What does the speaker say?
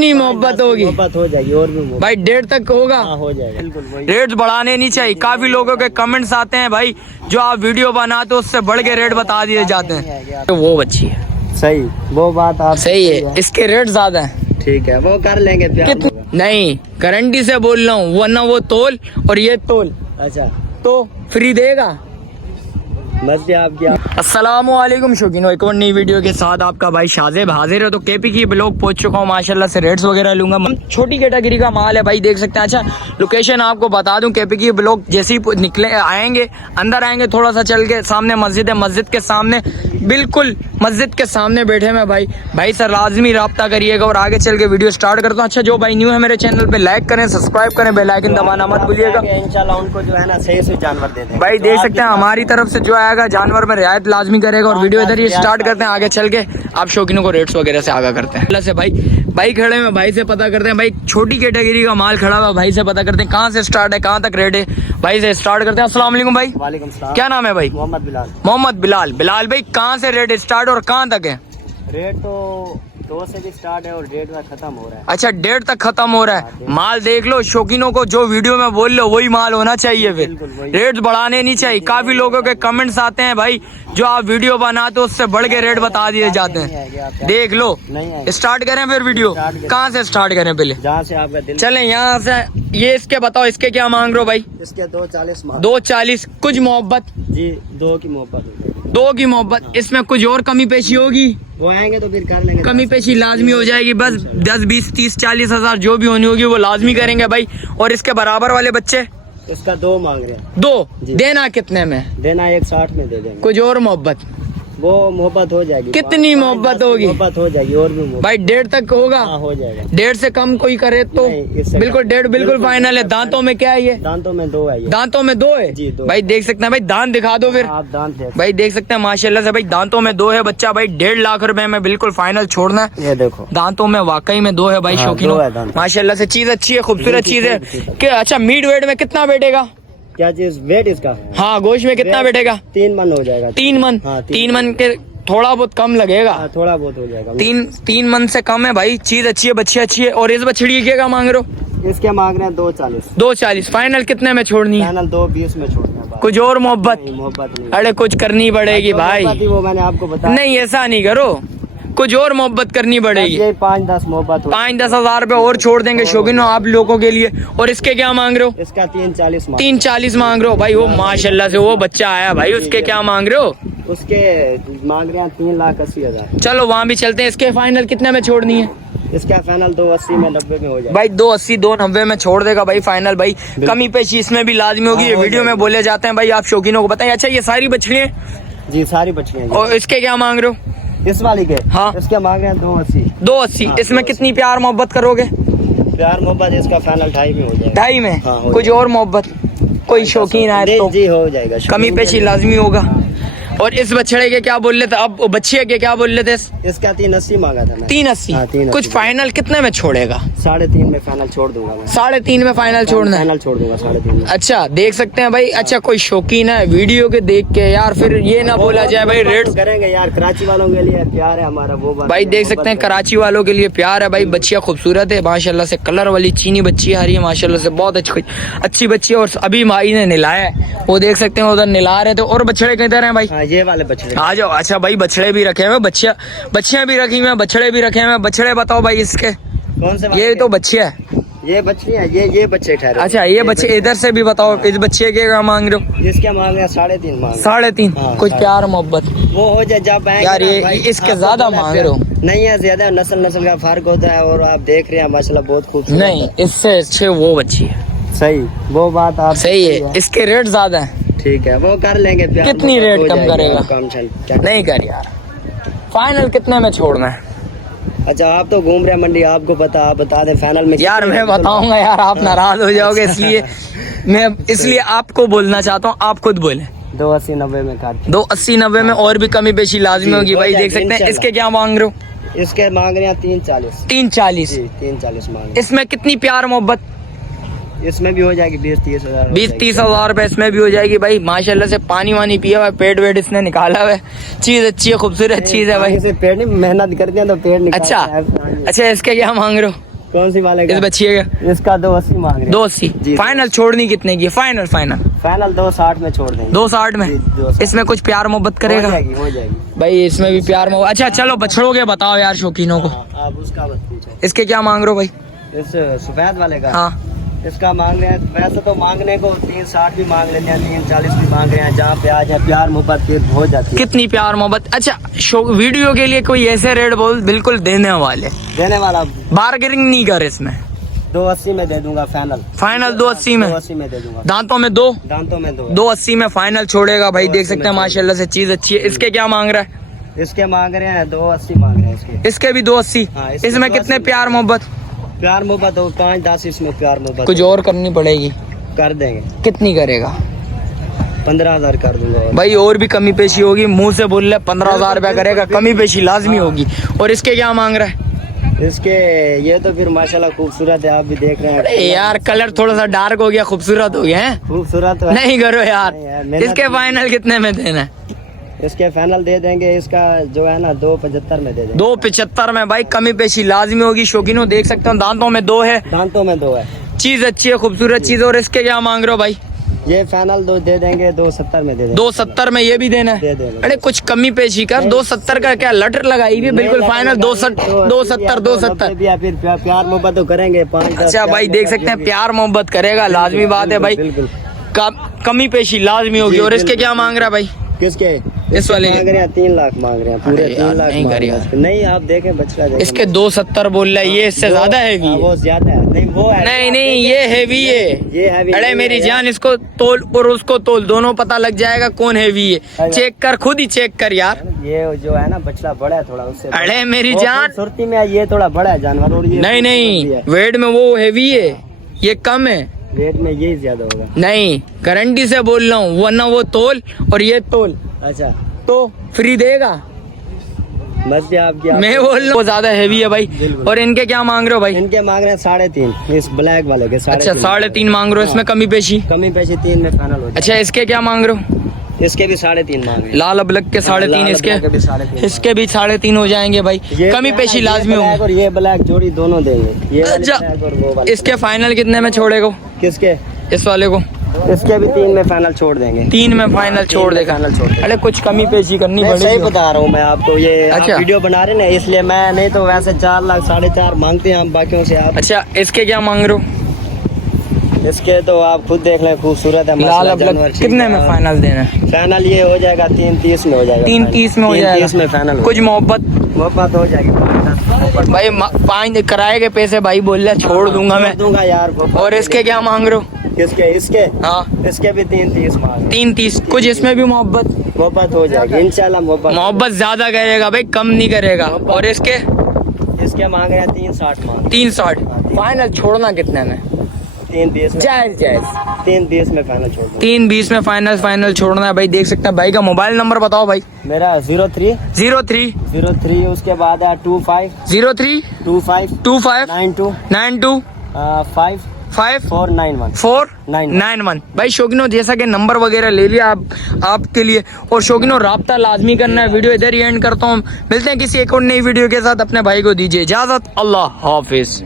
इतनी मोहब्बत होगी, मोहब्बत हो जाएगी और भी भाई 1.5 तक होगा। हो जाएगा बिल्कुल। रेट बढ़ाने नहीं चाहिए। काफी लोगों के कमेंट्स आते हैं भाई जो आप वीडियो बनाते हो उससे बढ़ के रेट बता दिए जाते हैं, तो वो बच्ची है सही, वो बात आप सही है, इसके रेट ज्यादा है। ठीक है, वो कर लेंगे कितने नहीं, गारंटी से बोल रहा हूँ, वरना वो तोल और ये तोल अच्छा तो फ्री देगा। मर्जी आपकी। अस्सलामुअलैकुम शौकीनो, एक और नई वीडियो के साथ आपका भाई शाज़ेब हाजिर है। तो केपी की ब्लॉग पहुंच चुका हूँ माशाल्लाह से। रेट्स वगैरह लूंगा, छोटी कैटेगरी का माल है भाई, देख सकते हैं। अच्छा लोकेशन आपको बता दूं, केपी की ब्लॉग जैसे ही निकले आएंगे, अंदर आएंगे थोड़ा सा चल के, सामने मस्जिद है, मस्जिद के सामने बिल्कुल मस्जिद के सामने बैठे मैं भाई से लाजमी रब्ता करिएगा। और आगे चल के वीडियो स्टार्ट करता हूँ। अच्छा जो भाई न्यू है मेरे चैनल पे लाइक करें, सब्सक्राइब करें, बेल आइकन दबाना मत भूलिएगा। इंशाल्लाह उनको जो है ना सही से जानवर दे देंगे भाई देख सकते हैं हमारी तरफ से जो आएगा जानवर में रियायत लाजमी करेगा। और वीडियो इधर ही स्टार्ट करते हैं, आगे चल के आप शौकीनों को रेट्स वगैरह से आगा करते हैं। अल्लाह से भाई खड़े हैं, भाई से पता करते हैं। भाई छोटी कैटेगरी का माल खड़ा हुआ, भाई से पता करते हैं कहाँ से स्टार्ट है, कहाँ तक रेट है, भाई से स्टार्ट करते हैं। अस्सलाम वालेकुम भाई। वालेकुम सलाम। क्या नाम है भाई? मोहम्मद बिलाल भाई कहाँ से रेट स्टार्ट और कहाँ तक है? रेट तो 2 से भी स्टार्ट है और 1.5 तक खत्म हो रहा है। अच्छा 1.5 तक खत्म हो रहा है। माल देख लो, शौकीनों को जो वीडियो में बोल लो वही माल होना चाहिए, फिर रेट बढ़ाने नहीं चाहिए। काफी लोगों के कमेंट्स आते हैं भाई जो आप वीडियो बनाते हो उससे बढ़ के रेट बता दिए जाते हैं। देख लो, स्टार्ट करें फिर वीडियो, कहाँ से स्टार्ट करें पहले? जहाँ से आपका दिल चले यहाँ से। ये इसके बताओ, इसके क्या मांग रहे हो भाई? इसके 240 240। कुछ मोहब्बत जी, 2 की मोहब्बत, 2 की मोहब्बत। इसमें कुछ और कमी पेशी होगी? वो आएंगे तो फिर कर लेंगे, कमी पेशी लाजमी हो जाएगी। बस 10 20 30 40 हजार जो भी होनी होगी वो लाजमी करेंगे भाई। और इसके बराबर वाले बच्चे इसका 2 मांग रहे हैं। 2 देना कितने में? देना 160 में दे देंगे। कुछ और मोहब्बत? वो मोहब्बत हो जाएगी। कितनी मोहब्बत होगी? मोहब्बत हो जाएगी और भी मोहब्बत। भाई 1.5 तक होगा? हो जाएगा। 1.5 से कम कोई करे तो बिल्कुल 1.5 बिल्कुल फाइनल है। दांतों में क्या है ये? दांतों में 2 है ये। दांतों में 2 है जी, 2। भाई देख सकते हैं। भाई दांत दिखा दो फिर। आप दांत देख भाई देख सकते हैं माशाल्लाह से भाई दांतों में 2 है बच्चा। भाई 1.5 लाख रुपए में बिल्कुल फाइनल छोड़ना है। ये देखो दांतों में वाकई में 2 है भाई। शौकीनों माशाल्लाह से चीज अच्छी है, खूबसूरत चीज है। अच्छा मीट वेट में कितना बैठेगा? क्या चीज वेट इसका? हाँ गोश्त में कितना बैठेगा? 3 मन हो जाएगा। 3 मन? 3 मन के थोड़ा बहुत कम लगेगा। थोड़ा बहुत हो जाएगा। 3 मन से कम है भाई। चीज अच्छी है, बच्ची अच्छी है। और इस बछड़ी के क्या मांग रहे हो? इसके मांग रहे हैं 240। 240 फाइनल कितने में छोड़नी है? फाइनल 220 में छोड़ना है। कुछ और मोहब्बत? मोहब्बत नहीं। अरे कुछ करनी पड़ेगी भाई। वो मैंने आपको बताया। नहीं ऐसा नहीं करो, कुछ और मोहब्बत करनी पड़ेगी। 5-10 मोहब्बत 5-10 हजार रुपए और छोड़ देंगे शौकीनों आप लोगों के लिए। और इसके क्या मांग रहे हो? इसका 340 मांग रहे हो भाई। वो माशाल्लाह से वो बच्चा आया भाई, उसके क्या मांग रहे हो? उसके मांग रहे हैं 3,80,000। चलो वहाँ भी चलते हैं। इसके फाइनल कितने में छोड़नी है? इसका फाइनल 280 में 90 में हो जाएगा भाई। 280 290 में छोड़ देगा भाई फाइनल भाई। कमी पेशी इसमें भी लाजमी होगी, ये वीडियो में बोले जाते हैं भाई, आप शौकीनों को बताएं। अच्छा ये सारी बछड़ियाँ? जी सारी बछड़ियाँ। और इसके क्या मांग रहे हो? इस वाली के? हाँ इसके मांग रहे हैं 280। 280। इसमें कितनी प्यार मोहब्बत करोगे? प्यार मोहब्बत इसका फाइनल 2.5 में हो जाएगा। 2.5 में? हाँ, कुछ और मोहब्बत कोई शौकीन आए तो? जी हो जाएगा, कमी पेशी लाजमी होगा। और इस बछड़े के क्या बोल रहे थे अब? बच्चे के क्या बोल रहे थे? इसका 380 मांगा था मैं। 380? हाँ, 380। कुछ फाइनल कितने में छोड़ेगा? 3.5 में फाइनल छोड़ दूंगा मैं। 3.5 में फाइनल छोड़ना है? फाइनल छोड़ दूंगा 3.5 में। अच्छा देख सकते हैं भाई। अच्छा कोई शौकीन है वीडियो के देख के यार, फिर ये ना बोला जाए भाई रेट करेंगे यार। कराची वालों के लिए प्यार है हमारा, वो भाई देख सकते हैं कराची वालों के लिए प्यार है भाई। बच्चियाँ खूबसूरत है माशाल्लाह से, कलर वाली चीनी बच्ची आ रही है माशाल्लाह से, बहुत अच्छी बच्ची है। और अभी माई ने निलाया है, वो देख सकते हैं उधर निला रहे थे। और बछड़े किधर हैं भाई? ये वाले बछड़े आ जाओ। अच्छा भाई बछड़े भी रखे हुए, बच्चियाँ भी रखी हुई, बछड़े भी रखे हुए। बछड़े बताओ भाई इसके? कौन से? ये तो बच्चियाँ है। ये बच्चियाँ, ये बच्चे ठहरे। अच्छा ये बच्चे इधर से भी बताओ। इस बच्चे के क्या मांग रहे हो? इसके मांग रहे हैं 3.5 मांग। 3.5? कुछ प्यार मोहब्बत वो हो जाए जब यार। ये इसके ज्यादा मांग रहे हो? नहीं है, ज्यादा नस्ल का फर्क होता है। और आप देख रहे हैं माशाल्लाह बहुत खूबसूरत। नहीं इससे अच्छे वो बच्ची है। सही, वो बात आप सही है। इसके रेट ज्यादा है। ठीक है, वो कर लेंगे। कितनी रेट कम करेगा? कम नहीं कर यार। फाइनल कितने में छोड़ना है? अच्छा आप तो घूम रहे हैं मंडी, आपको पता, आप बता दें फाइनल में। यार मैं बताऊंगा यार, आप नाराज हो जाओगे, इसलिए आपको बोलना चाहता हूँ, आप खुद बोले। 280-90 में काट। 280-90 में और भी कमी पेशी लाजमी होगी भाई। देख सकते हैं। इसके क्या मांग रहे हो? इसके मांग रहे हैं 340। 340? 340 मांग। इसमें कितनी प्यार मोहब्बत? इसमें भी हो जाएगी 20-30 हजार। 20-30 हजार रुपए इसमें भी हो जाएगी भाई। माशाल्लाह से पानी वानी पिया हुआ, पेट वेट इसने निकाला हुआ है। चीज अच्छी है, खूबसूरत चीज है भाई। पेट नहीं, मेहनत करते हैं तो पेट निकालते हैं। अच्छा इसके क्या मांग रहे हो? कौन सी वाले इस का? बच्ची का इसका 280 मांग रहे हैं। 280 जी। फाइनल छोड़नी कितने की? फाइनल फाइनल फाइनल 260 में छोड़ देंगे। 260 में। जी, 260 इसमें कुछ प्यार मोहब्बत हो करेगा जाएगी, हो जाएगी। भाई? इसमें भी प्यार मोहब्बत। अच्छा चलो बछड़ों के बताओ यार शौकीनों को। हाँ, आप उसका मत पूछो। इसके क्या मांग रहे हो भाई? इस सफेद वाले का हाँ इसका मांग रहे हैं, वैसे तो मांगने को 360 भी मांग लेते हैं, 340 भी मांग रहे हैं। जहाँ पे आ जाए प्यार मोहब्बत फिर हो जाती है। कितनी प्यार मोहब्बत? अच्छा वीडियो के लिए कोई ऐसे रेट बोल बिल्कुल देने वाले, देने वाला बार्गेनिंग नहीं कर इसमें। 280 में दे दूंगा फाइनल। फाइनल 280 में। 280 में दे दूंगा। दांतों में दो, दांतों में 280 में फाइनल छोड़ेगा भाई। देख 280 सकते हैं में माशाल्लाह से चीज अच्छी है। इसके क्या मांग रहा है? इसके मांग रहे हैं 280 मांग रहे हैं इसके। इसके भी 280। हाँ, इसके इसमें 280 कितने प्यार मोहब्बत? प्यार मोहब्बत हो 5-10 इसमें प्यार मोहब्बत कुछ और करनी पड़ेगी। कर देंगे। कितनी करेगा 15,000 कर दूंगा। भाई? और भी कमी पेशी होगी? मुंह से बोल रहे 15,000 रुपया करेगा, कमी पेशी लाजमी होगी। और इसके क्या मांग रहा है? इसके ये तो फिर माशाल्लाह खूबसूरत है, आप भी देख रहे हैं। अरे यार कलर थोड़ा सा डार्क हो गया, खूबसूरत हो गया है। खूबसूरत है। नहीं करो नहीं यार। यार, मेहनत इसके फाइनल कितने में देना है? इसके फाइनल दे देंगे। इसका जो है ना 275 में दे देंगे। 275 में भाई कमी पेशी लाजमी होगी। शौकीनों देख सकते हो दांतों में 2 है, दांतों में 2 है, चीज अच्छी है, खूबसूरत चीज। और इसके क्या मांग रहे हो भाई? ये फाइनल 2 दे देंगे, 270 में दे देंगे। 270 में ये भी देना है? दे देंगे। अरे कुछ कमी पेशी कर। 270 का क्या लटर लगाई भी? बिल्कुल फाइनल 270 भी फिर प्यार मोहब्बत तो करेंगे 5। अच्छा भाई देख सकते हैं प्यार मोहब्बत करेगा, लाजमी बात है भाई। बिल्कुल कमी पेशी लाजमी होगी। और इसके क्या मांग रहा है भाई? किसके? इस वाले मांग रहे हैं 3 लाख मांग रहे हैं, पूरे अरे 3 यार, लाख नहीं मांग कर रहे हैं यार। इसके। नहीं आप देखें बच्चा देखें। इसके 270 बोल रहा है, ये इससे ज्यादा हैवी है। वो ज्यादा है। नहीं वो है। नहीं नहीं ये हैवी है। ये हैवी। अरे मेरी जान इसको तोल और उसको तोल, दोनों पता लग जाएगा कौन हैवी है। चेक कर, खुद ही चेक कर यार। ये जो है ना बछड़ा बड़ा है थोड़ा उससे। अरे मेरी वो जान सुरती में ये थोड़ा बड़ा है जानवर। और ये नहीं नहीं, वेट में वो हैवी है, ये कम है। रेट में ये ज्यादा होगा। नहीं गारंटी से बोल रहा हूँ, वरना वो तोल और ये तोल अच्छा तो फ्री देगा। बस आपकी मैं बोल रहा हूँ वो ज्यादा हैवी है भाई। बिल्कुल। और इनके क्या मांग रहे हो भाई? इनके मांग रहे हैं 3.5। इस ब्लैक वाले के 3.5। अच्छा 3.5 मांग रहे हो। इसमें कमी पेशी? कमी पैसे 3 में फाइनल हो जाए। अच्छा इसके क्या मांग रहे हो? इसके भी 3.5 मांग रहे हैं। लाल अबलक के 3.5 लाल इसके ब्लैक के भी 3.5 इसके भी 3.5 हो जाएंगे भाई। ये कमी पेशी ये लाजमी ब्लैक होगी। और ये ब्लैक जोड़ी दोनों देंगे। ये वाली अच्छा, ब्लैक और वो वाली। इसके फाइनल कितने में छोड़ेगा? किसके? इस वाले को इसके भी 3 में फाइनल छोड़ देंगे। 3 में फाइनल छोड़ देगा। फाइनल छोड़ देंगे। अरे कुछ कमी पेशी करनी मैं सही पड़ेगी। बता रहा हूँ मैं आपको। ये आप अच्छा। वीडियो बना रहे ना इसलिए मैं, नहीं तो वैसे 4 लाख 4.5 मांगते हैं हम बाकियों से। आप अच्छा इसके क्या मांग रहे हो? इसके तो आप खुद देख लें, खूबसूरत है लाल माशाल्लाह, अबलक जानवर ठीक कितने है। में फाइनल देना है? फाइनल ये हो जाएगा 330 में हो जाएगा। 330 में हो 330 में जाएगा। फाइनल। कुछ मोहब्बत मोहब्बत हो जाएगी। भाई 5 किराए के पैसे भाई बोल रहा छोड़ दूंगा मैं। दूंगा यार। और इसके क्या मांग रहे हो? किसके? इसके? हाँ इसके भी 330 मांग। 330। कुछ इसमें भी मोहब्बत हो जाएगी इंशाल्लाह। मोहब्बत ज्यादा करेगा भाई, कम नहीं करेगा। और इसके इसके मांग रहे हैं 360 मांग। 360 फाइनल छोड़ना कितने में? 320 में। जायज जायज 320 में फाइनल छोड़ दूंगा। 320 में फाइनल छोड़ना है भाई। देख सकते हैं भाई का मोबाइल नंबर बताओ भाई। मेरा 03 03 उसके बाद है 25 03 25 25 92 92 5 5 491 491। भाई शौकीनों जैसा कि नंबर वगैरह ले लिया आपके लिए। और शौकीनों राब्ता लाजमी करना है। वीडियो इधर ही एंड करता हूँ। मिलते हैं किसी एक और नई वीडियो के साथ। अपने भाई को दीजिए इजाजत। अल्लाह हाफिज।